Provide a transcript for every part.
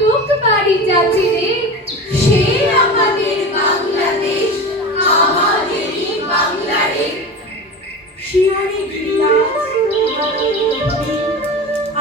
ঘাটুক বাড়ি যাচ্ছে আমাদের বাংলাদেশ আমাদেরই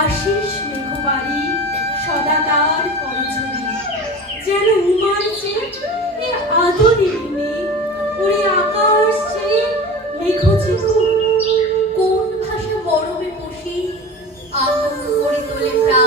আশিস মেঘবাড়ি সদা তার পরছবি যেন উমানছে এ আদরের মেয়ে ওরে আকাশ চেয়ে কোন ভাষা মরমে পশি? আগুন করে তোলে প্রাণ।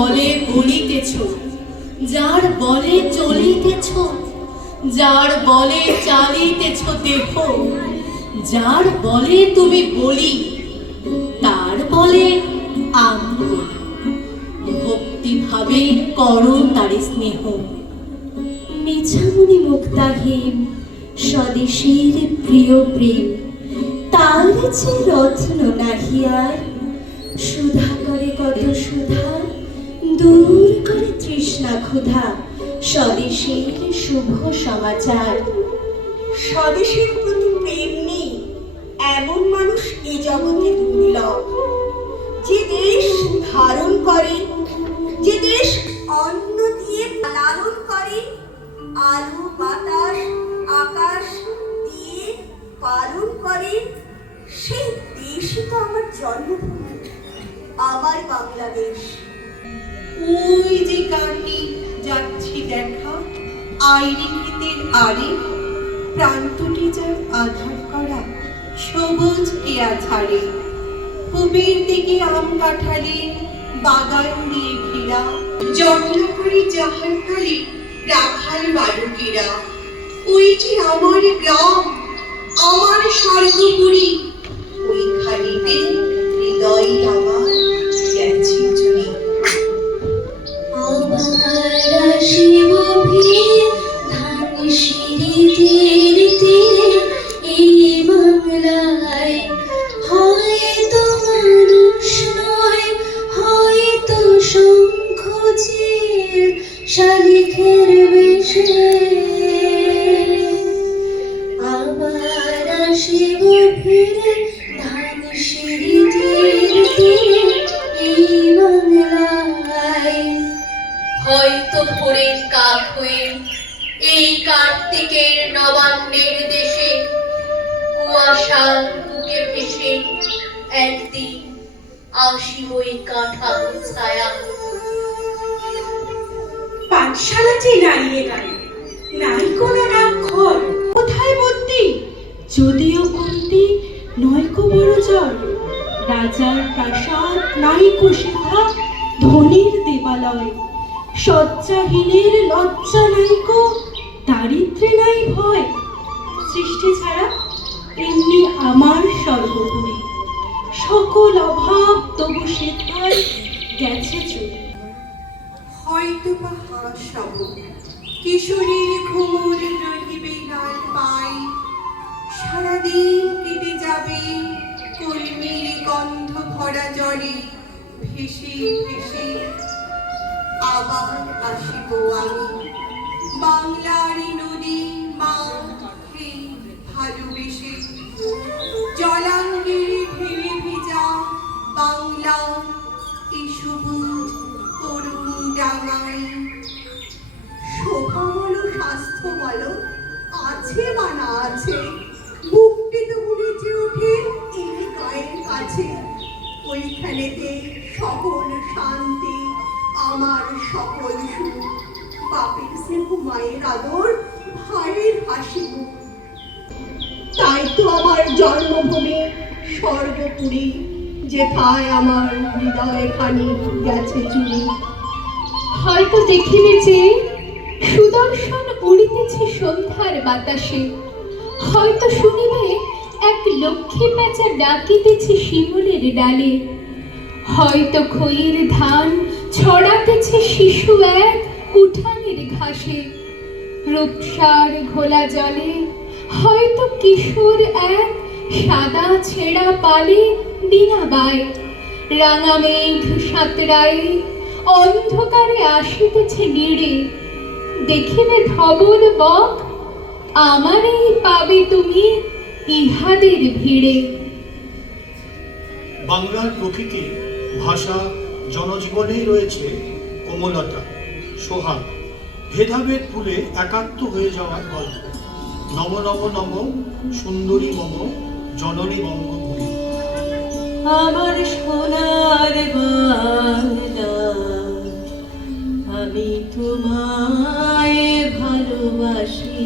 বলে বলিতেছ, যার বলে চলিতেছ, যার বলে চালিতেছ দেখো, যার বলে তুমি বলি, তার বলে ভক্তি ভাবে ভক্তিভাবে করো তার স্নেহ। মেছামুনি মুক্তাহীন স্বদেশীর প্রিয় প্রেম, তার যে রত্ন নাহিয়ার সুধা করে কত সুধা দূর করে তৃষ্ণা ক্ষুধা স্বদেশের শুভ সমাচার। স্বদেশের সবুজ কেয়া ছাড়ে পুবের দিকে আম কাঠালি বাগান দিয়ে ঘেরা। যত্ন করি যাহার তলে রাখাল বালকেরা। ওইটি আমার গ্রাম, আমার স্বর্গপুরি। ওই খালিতে হৃদয় আমার গেছে চুরি আমার শিব ভিড়, ধান শিরিতে এই কার্তিকের নবান্নের দেশে কুয়াশার বুকে ভেসে একদিন আসি ওই কাঁঠাল ছায়া। পাঠশালা যে নাই রে নাই কোনো নাক্ষর কোথায় বন্দি যদিও কুন্তি নয়কো বড় জল রাজার প্রাসাদ নাইকো শিখা ধনির দেবালয়, শয্যাহীনের লজ্জা নাইকো দারিদ্রে নাই ভয়। সৃষ্টি ছাড়া এমনি আমার সর্বোপরি সকল অভাব তবু সেথায় গেছে চলে হয়তো বা হাসাব কিশোরীর ঘুমুর রহিবে লাল পাই। সারাদিন কেটে যাবে কলমির গন্ধ ভরা জলে ভেসে ভেসে। আবার আসিব আমি। বাংলার নদী মা ভালোবেসে। জলাঙ্গের ভেবে ভেজা বাংলা স্বাস্থ্য বলো, আছে বা না আছে? বুকটি তো উড়েছে ওঠে এই গায়ের কাছে। ওইখানেতে সকল শান্তি, আমার সকল সুখ। বাপের স্নেহ মায়ের আদর, ভাইয়ের হাসি তাই তো আমার জন্মভূমি স্বর্গপুরী, যেথায় আমার খানি গেছে চুরি। হয়তো যে সুদর্শন উড়িতেছে সন্ধ্যার বাতাসে। হয়তো শুনিবে এক লক্ষ্মী পেঁচা ডাকিতেছে শিমুলের ডালে। হয়তো খইয়ের ধান ছড়াতেছে শিশু এক উঠানের ঘাসে। রূপসার ঘোলা জলে হয়তো কিশোর এক সাদা ছেঁড়া পালে দিনাবায় রাঙা মেঘ সাঁতরায়, অন্ধকারে আসিতেছে নিড়ে। দেখিবে ধবল বক, আমারই পাবে তুমি ইহাদের ভিড়ে। বাংলার প্রকৃতি, ভাষা, জনজীবনেই রয়েছে কোমলতা। সোহাগ, ভেদাভেদ ভুলে একাত্ম হয়ে যাওয়ার গল্প। নম নম নম সুন্দরী মম, জননী বঙ্গভূমি আমার সোনার বাংলা, আমি তোমায় ভালোবাসি।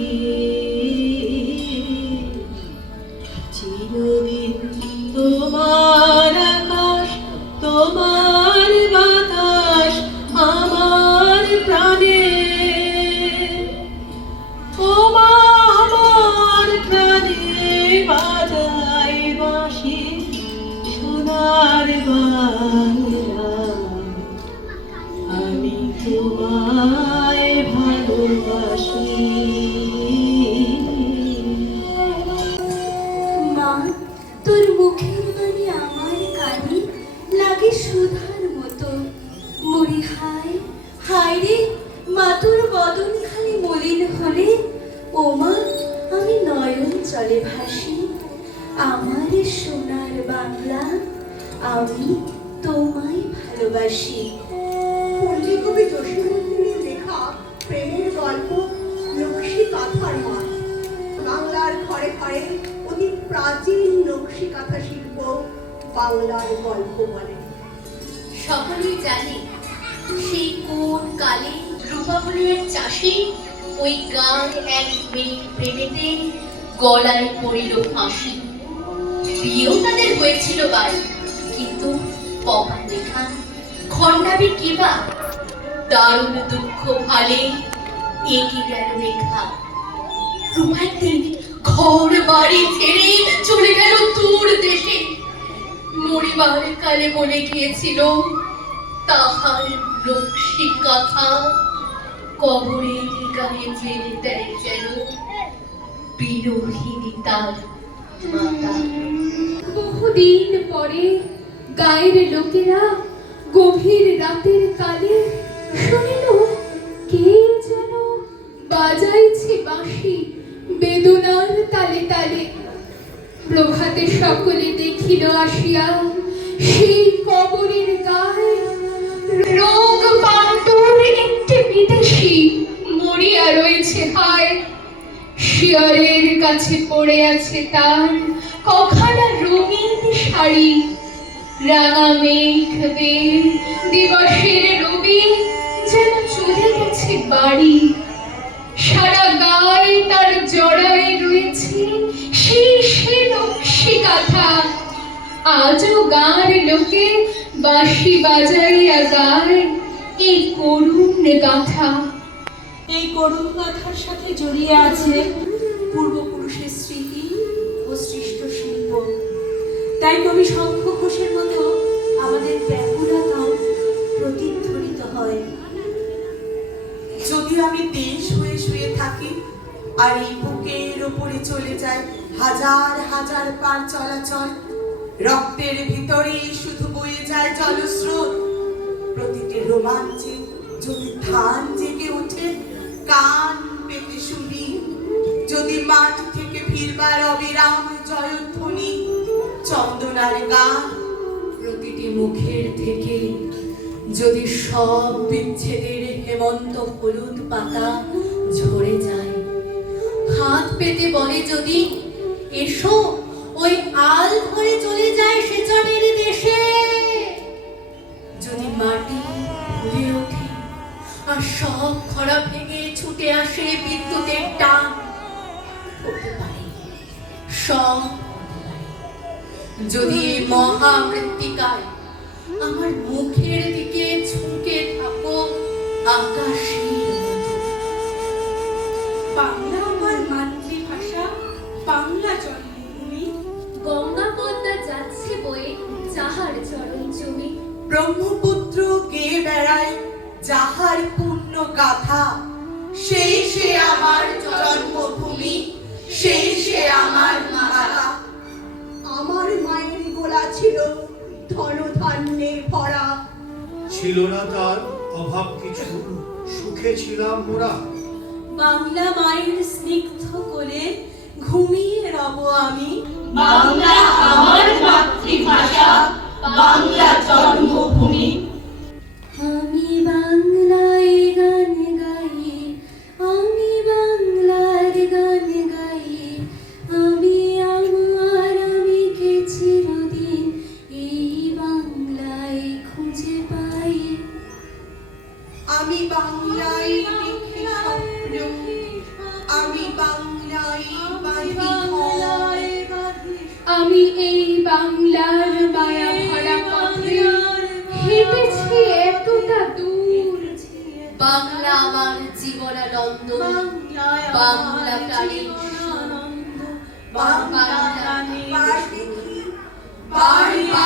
জসীমুদ্দিনের লেখা প্রেমের গল্প নকশি কাঁথার মাঠ বাংলার ঘরে ঘরে অতি প্রাচীন নকশি কাঁথা শিল্প বাংলার গল্প বলে সকলেই জানে, সেই কোন কালে রূপাবলী চাষি ওই গান এক মেয়ে প্রেমেতে গলায় পড়িল ফাঁসি। বিয়েও তাদের হয়েছিল বাড়ি, কিন্তু কপাল লেখা, খণ্ডাবে কিবা দারুণ দুঃখ ভালে এগি গেল রেখা? দিন ঘর বাড়ি ছেড়ে চলে গেল দূর দেশে। মরিবার কালে মনে গিয়েছিল তাহার রক্ষী কথা। কবরের গায়ে জেলে দেয় যেন বিরোহিনী তার বহুদিন পরে গায়ের লোকেরা গভীর রাতের কালে বাজাইছে বাঁশি বেদনার তালে তালে। প্রভাতে সকলে দেখিল আসিয়া সেই কবরের গায়ে রোগ একটি বিদেশি পড়িয়া রয়েছে হায়। শিয়রের কাছে পড়ে আছে তার কখানা রঙিন শাড়ি। রাঙা মেঘ দিবসের রবি যেন চলে গেছে বাড়ি। সারা গায়ে তার জড়ায় রয়েছে সেই সে নকশি আজও গাঁর লোকে বাঁশি বাজাইয়া গায় এই করুণ গাথা। এই করুণ গাথার সাথে জড়িয়ে আছে পূর্বপুরুষের স্মৃতি ও সৃষ্ট শিল্প তাই কবি শঙ্খ ঘোষের মতো থাকি আর এই বুকের ওপরে চলে যায় হাজার হাজার পার চলাচল। রক্তের ভিতরে শুধু বয়ে যায় জলস্রোত। প্রতিটি রোমাঞ্চে যদি ধান জেগে ওঠে, কান পেতে শুনি। যদি মাঠ থেকে ফিরবার অবিরাম জয়ধ্বনি, চন্দনার গান প্রতিটি মুখের থেকে। যদি সব বিচ্ছেদের হেমন্ত হলুদ পাতা ঝরে যায়। হাত পেতে বলে যদি, এসো, ওই আল ধরে চলে যায় সেচনের দেশে। যদি মাটি ফুলে ওঠে আর সব খরা ভেঙে ছুটে আসে বিদ্যুতের টান সব যদি মহামৃত্তিকায় আমার মুখের দিকে ঝুঁকে থাকো আকাশের বয়ে যাহার চরণ জমি। ব্রহ্মপুত্র গেয়ে বেড়ায় যাহার পুণ্য গাথা? সেই সে আমার জন্মভূমি সেই সে আমার মাতা আমার মায়ের গোলা ছিল ধনধান্যে ভরা। ছিল না তার অভাব কিছু সুখে ছিলাম মোরা। বাংলা মায়ের স্নিগ্ধ কোলে ঘুমিয়ে রব আমি। বাংলা আমার মাতৃভাষা বাংলা জন্মভূমি আমি এই বাংলার মায়া ভরা পথে হেঁটেছি এতটা দূর বাংলা আমার জীবনানন্দ বাংলা প্রাণীর সুর। বাংলা